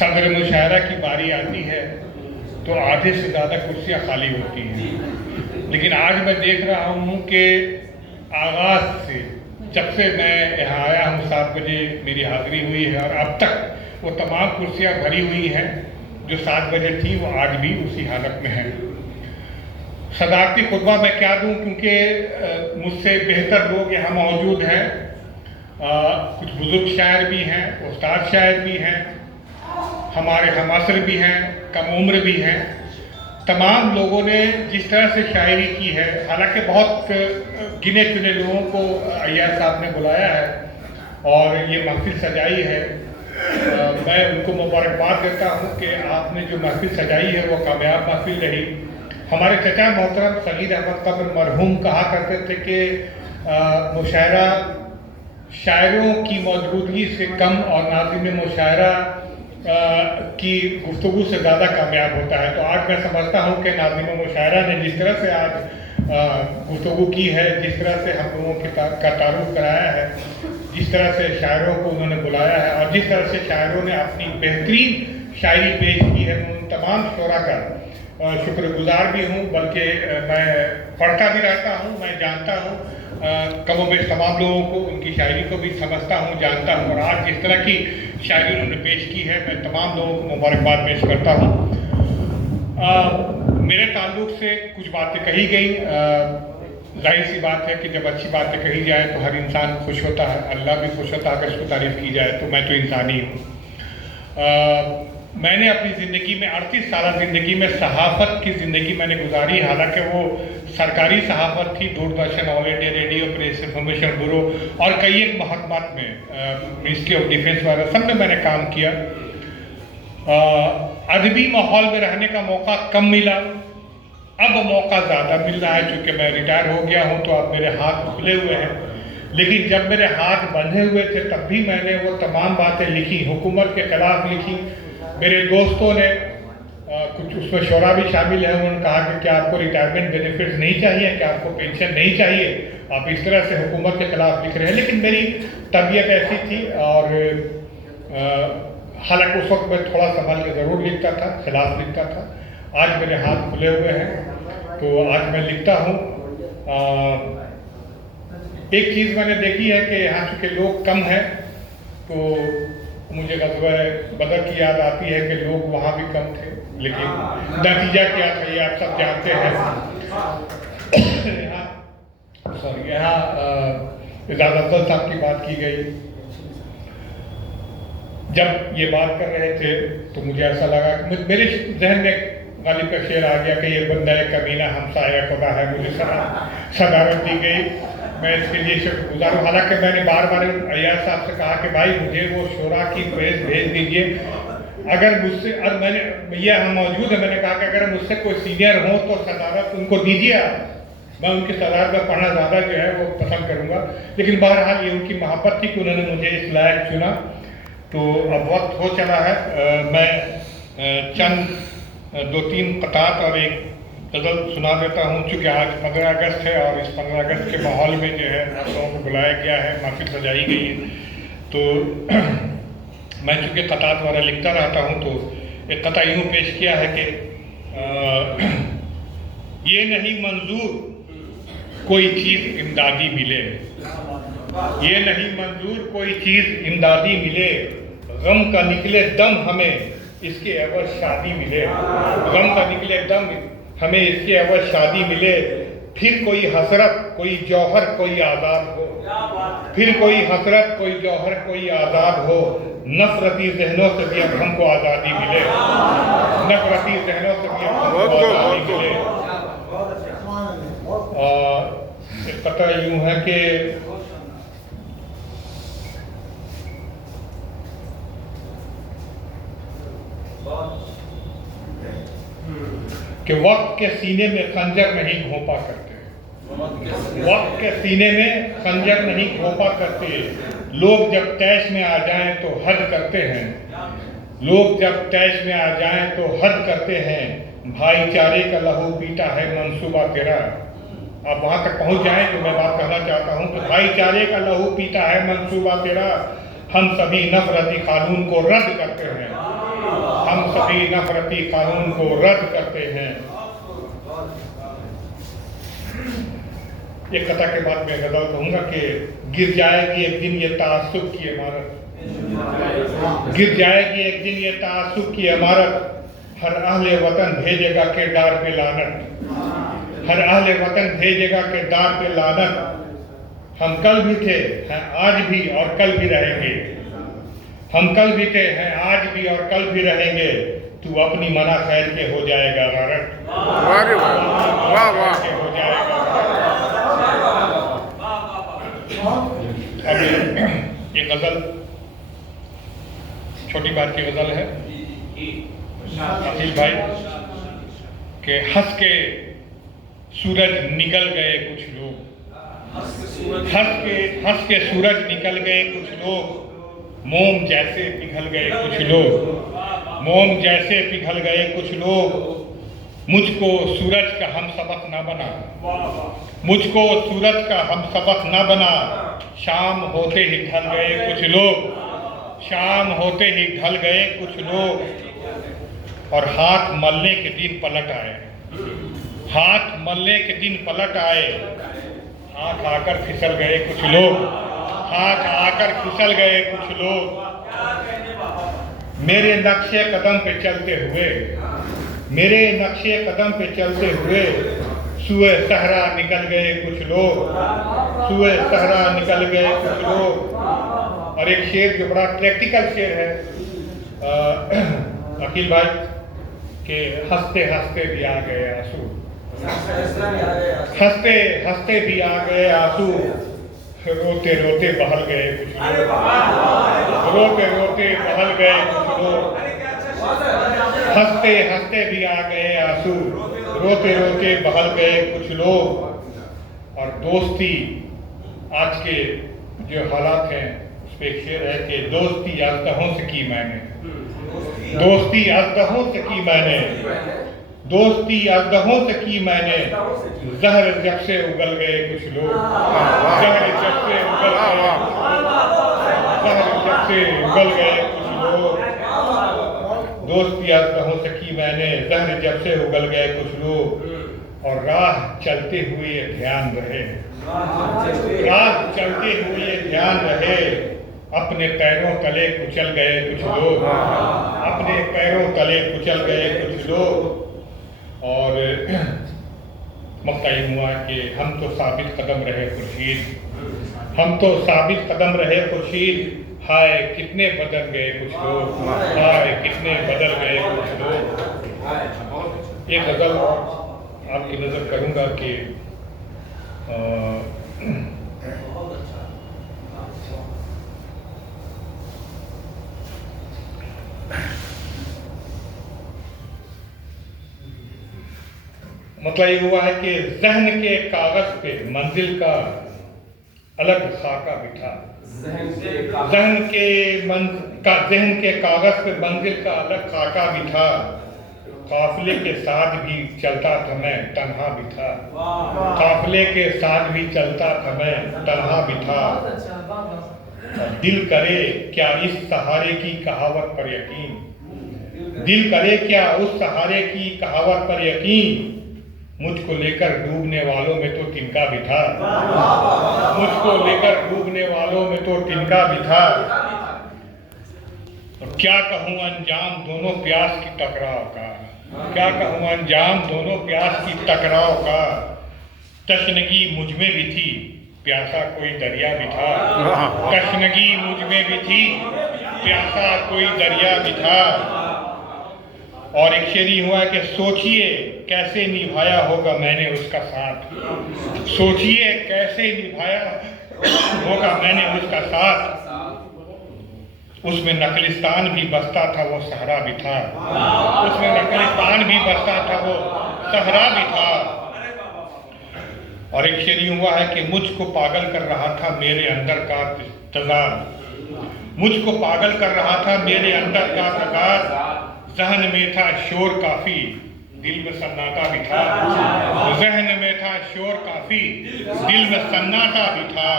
सदर मुशायरा की बारी आती है तो आधे से ज़्यादा कुर्सियाँ खाली होती हैं। लेकिन आज मैं देख रहा हूँ कि आगाज़ से जब से मैं यहाँ आया हूँ 7 बजे मेरी हाज़िरी हुई है और अब तक वो तमाम कुर्सियाँ भरी हुई हैं जो 7 बजे थी, वो आज भी उसी हालत में हैं। सदारती खुतबा मैं क्या दूँ, क्योंकि मुझसे बेहतर लोग यहाँ मौजूद हैं। कुछ बुजुर्ग शायर भी हैं, उस्ताद शायर भी हैं, हमारे हमअसर भी हैं, कम उम्र भी हैं। तमाम लोगों ने जिस तरह से शायरी की है, हालांकि बहुत गिने चुने लोगों को अय्याज साहब ने बुलाया है और ये महफिल सजाई है। मैं उनको मुबारकबाद देता हूँ कि आपने जो महफिल सजाई है वो कामयाब महफिल रही। हमारे चचा मोहतरम सईद अहमद कब्र मरहूम कहा करते थे कि मुशायरा शायरों की मौजूदगी से कम और नाज़िम मुशायरा की गुफ्तगू से ज़्यादा कामयाब होता है। तो आज मैं समझता हूँ कि नाज़िम मुशायरा ने जिस तरह से आज गुफ्तगू की है, जिस तरह से हम लोगों का तारुफ कराया है, जिस तरह से शायरों को उन्होंने बुलाया है और जिस तरह से शायरों ने अपनी बेहतरीन शायरी पेश की है, मैं उन तमाम शोरा का शुक्रगुजार भी हूँ। बल्कि मैं पढ़ता भी रहता हूँ, मैं जानता हूँ, कमो बेश तमाम लोगों को, उनकी शायरी को भी समझता हूँ, जानता हूँ। और आज जिस तरह की शायरी उन्होंने पेश की है, मैं तमाम लोगों को मुबारकबाद पेश करता हूँ। मेरे ताल्लुक़ से कुछ बातें कही गई। जाहिर सी बात है कि जब अच्छी बातें कही जाए तो हर इंसान खुश होता है, अल्लाह भी खुश होता है अगर उसको तारीफ़ की जाए। तो मैं तो इंसान ही हूँ। मैंने अपनी ज़िंदगी में 38 साल ज़िंदगी में सहाफ़त की ज़िंदगी मैंने गुजारी। हालांकि वो सरकारी सहाफ़त थी, Doordarshan, all India radio, press information bureau और कई एक महकमात में, मिनिस्ट्री ऑफ डिफेंस वगैरह सब में मैंने काम किया। अदबी माहौल में रहने का मौका कम मिला, अब मौका ज़्यादा मिल रहा है। चूँकि मैं रिटायर हो गया हूँ तो अब मेरे हाथ खुले हुए हैं। लेकिन जब मेरे हाथ बंधे हुए थे तब भी मैंने वो तमाम बातें लिखी, हुकूमत के खिलाफ लिखी। मेरे दोस्तों ने कुछ उसमें शोरा भी शामिल है, उन्होंने कहा कि क्या आपको रिटायरमेंट बेनिफिट्स नहीं चाहिए, क्या आपको पेंशन नहीं चाहिए, आप इस तरह से हुकूमत के खिलाफ लिख रहे हैं। लेकिन मेरी तबीयत ऐसी थी और हालांकि उस वक्त मैं थोड़ा संभाल के ज़रूर लिखता था, खिलाफ लिखता था। आज मेरे हाथ खुले हुए हैं तो आज मैं लिखता हूँ। एक चीज़ मैंने देखी है कि यहाँ चूँकि लोग कम हैं तो मुझे ग़ज़वा बदर की याद आती है कि लोग वहाँ भी कम थे, लेकिन नतीजा क्या था ये आप सब जानते हैं। यहाँ इजाज़ अफजल साहब की बात की गई। जब ये बात कर रहे थे तो मुझे ऐसा लगा कि मेरे जहन में गालिब का शेर आ गया कि ये बंदा है कमीना हमसाया खुदा है, मुझे सदारत दी गई, मैं इसके लिए शुक्रगुजार हूँ। हालांकि मैंने बार बार अय्याज साहब से कहा कि भाई मुझे वो शोरा की प्रेस भेज दीजिए। अगर मुझसे, और मैंने ये हम मौजूद है, मैंने कहा कि अगर मुझसे कोई सीनियर हो तो सदारत उनको दीजिए आप, मैं उनकी सदारत में पढ़ना ज़्यादा जो है वो पसंद करूँगा। लेकिन बहरहाल ये उनकी मोहब्बत थी कि उन्होंने मुझे इस लायक चुना। तो अब वक्त हो चला है। मैं चंद 2-3 क़तात और एक गज़ल सुना देता हूँ। चूँकि आज 15 अगस्त है और इस 15 अगस्त के माहौल में जो है आप लोगों को बुलाया गया है, महफिल सजाई गई है, तो मैं चूँकि क़तात वगैरह लिखता रहता हूँ तो एक क़ता यूँ पेश किया है कि ये नहीं मंजूर कोई चीज़ इमदादी मिले, ये नहीं मंजूर कोई चीज़ इमदादी मिले, गम का निकले दम हमें इसके एवज शादी मिले, गम का निकले दम हमें इसके एवज शादी मिले, फिर कोई हसरत कोई जौहर कोई आज़ाद हो, फिर कोई हसरत कोई जौहर कोई आज़ाद हो, नफरती जहनों से भी अब हमको आज़ादी मिले, नफरती जहनों से भी अब हमको आज़ादी मिले। पता यूँ है कि वक्त के सीने में खंजर नहीं घोंपा करते, वक्त के सीने में खंजर नहीं घोंपा करते, लोग जब तैश में आ जाएं तो हद करते हैं, लोग जब तैश में आ जाएं तो हद करते हैं, भाईचारे का लहू पीता है मंसूबा तेरा। आप वहाँ तक पहुँच जाएं तो मैं बात कहना चाहता हूँ कि भाईचारे का लहू पीता है मंसूबा तेरा, हम सभी नफरती कानून को रद्द करते हैं, शाही नफरती कानून को रद्द करते हैं। एक कथा के बाद मैं गजल कहूंगा कि गिर जाएगी एक दिन ये तासुब की इमारत, गिर जाएगी एक दिन ये तासुब की इमारत, हर अहले वतन भेजेगा किरदार पे लानत, हर अहले वतन भेजेगा किरदार पे लानत। हम कल भी थे, हैं आज भी और कल भी रहेंगे, हम कल भी थे, हैं आज भी और कल भी रहेंगे। तू अपनी मना खैर के हो जाएगा गारत, वाह वाह हो जाएगा। अब ये गजल छोटी बात की गजल है अखिल भाई के हंस के सूरज निकल गए कुछ लोग, हंस के सूरज निकल गए कुछ लोग, मोम जैसे पिघल गए कुछ लोग, मोम जैसे पिघल गए कुछ लोग। मुझको सूरज का हम सबक न बना, मुझको सूरज का हम सबक न बना। शाम होते ही ढल गए कुछ लोग, शाम होते ही ढल गए कुछ लोग। और हाथ मलने के दिन पलट आए, हाथ मलने के दिन पलट आए। हाथ आकर फिसल गए कुछ लोग, हाथ आकर फिसल गए कुछ लोग। मेरे नक्शे कदम पे चलते हुए, मेरे नक्शे कदम पे चलते हुए सुए सहरा निकल गए कुछ लोग, सुए सहरा निकल गए कुछ लोग। और एक शेर जो बड़ा प्रैक्टिकल शेर है अखिल भाई के हंसते हंसते भी आ गए आंसू, हंसते हंसते भी आ गए आंसू। रोते रोते बहल गए कुछ लोग, रोते रोते बहल गए कुछ लोग। हंसते हंसते भी आ गए आंसू, रोते रोते बहल गए कुछ लोग। और दोस्ती आज के जो हालात हैं उस पर एक शेर है कि दोस्ती अजदहों से की मैंने, दोस्ती अजदहों से की मैंने, दोस्ती अजदहों से की मैंने। जहर जब से उगल गए कुछ लोग, जहर जब से उगल गए, जहर जब से उगल गए कुछ लोग। दोस्ती अजदहों से की मैंने, जहर जब से उगल गए कुछ लोग। और राह चलते हुए ध्यान रहे, राह चलते हुए ध्यान रहे। अपने पैरों तले कुचल गए कुछ लोग, अपने पैरों तले कुचल गए कुछ लोग। और मक्ता ये हुआ कि हम तो साबित कदम रहे खुर्शीद, हम तो साबित कदम रहे खुर्शीद। हाय कितने बदल गए कुछ लोग, हाय कितने बदल गए कुछ लोग। एक गजल आपकी नजर करूंगा कि मतलब ये हुआ है कि जहन के कागज पे मंजिल का अलग खाका बिठा, जहन के कागज पे मंजिल का अलग खाका बिठा। काफिले के साथ भी चलता था मैं तन्हा भी था, काफिले के साथ भी चलता था मैं तन्हा भी था। दिल करे क्या इस सहारे की कहावत पर यकीन, दिल करे क्या उस सहारे की कहावत पर यकीन। मुझको लेकर डूबने वालों में तो तिनका भी था, मुझको लेकर डूबने वालों में तो तिनका भी था। और क्या कहूँ अंजाम दोनों प्यास की टकराव का, क्या कहूँ अंजाम दोनों प्यास की टकराव का। तशनगी मुझ में भी थी प्यासा कोई दरिया भी था, तशनगी मुझ में भी थी प्यासा कोई दरिया भी था। और एक शेर हुआ कि सोचिए कैसे निभाया होगा मैंने उसका साथ, सोचिए कैसे निभाया होगा मैंने उसका साथ। उसमें नकलिस्तान भी बसता था वो सहरा भी था, उसमें नकलिस्तान भी बसता था वो सहरा भी था। और एक शेर हुआ है कि मुझको पागल कर रहा था मेरे अंदर का तज़ाद, मुझको पागल कर रहा था मेरे अंदर का तज़ाद। जहन में था शोर काफी दिल में सन्नाटा भी था, जहन में था शोर काफी दिल में सन्नाटा भी था।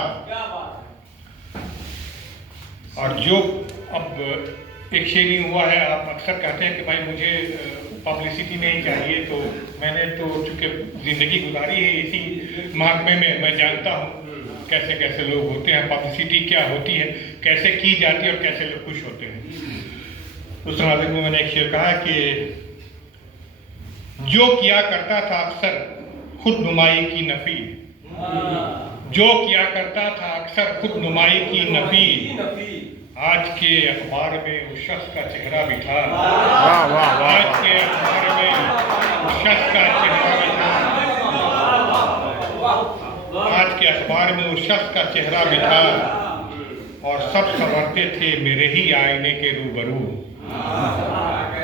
और जो अब एक शेर यूँ हुआ है, आप अक्सर कहते हैं कि भाई मुझे पब्लिसिटी नहीं चाहिए, तो मैंने तो चूँकि ज़िंदगी गुजारी है इसी महकमे में, मैं जानता हूँ कैसे कैसे लोग होते हैं, पब्लिसिटी क्या होती है, कैसे की जाती है और कैसे लोग खुश होते हैं। उस नाज़िक में मैंने एक शेर कहा कि जो किया करता था अक्सर खुद नुमाई की नफी, जो किया करता था अक्सर खुद नुमाई की नफी, आज के अखबार में उस शख्स का चेहरा भी था। आज के अखबार में उस शख्स का चेहरा भी था। आज के अखबार में उस शख्स का चेहरा भी था और सब संवरते थे मेरे ही आईने के रूबरू,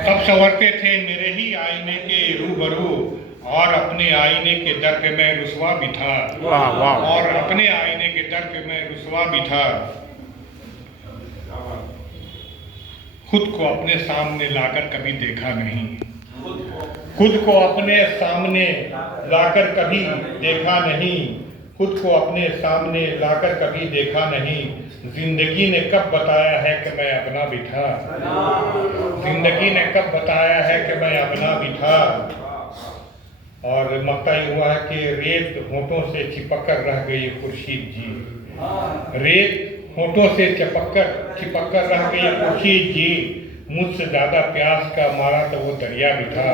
सब संवरते थे मेरे ही आईने के रूबरू, और अपने आईने के दर पे मैं रुसवा भी था। और अपने आईने के दर पे मैं रुसवा भी था। खुद को अपने सामने लाकर कभी देखा नहीं, खुद को अपने सामने लाकर कभी देखा नहीं, खुद को अपने सामने लाकर कभी देखा नहीं। जिंदगी ने कब बताया है कि मैं अपना भी था, जिंदगी ने कब बताया है कि मैं अपना भी था। और मक्ता ये हुआ है कि रेत होठों से चिपक कर रह गई खुर्शीद जी, रेत होठों से चिपक कर रह गई खुर्शीद जी, मुझसे ज्यादा प्यास का मारा तो वो दरिया भी था।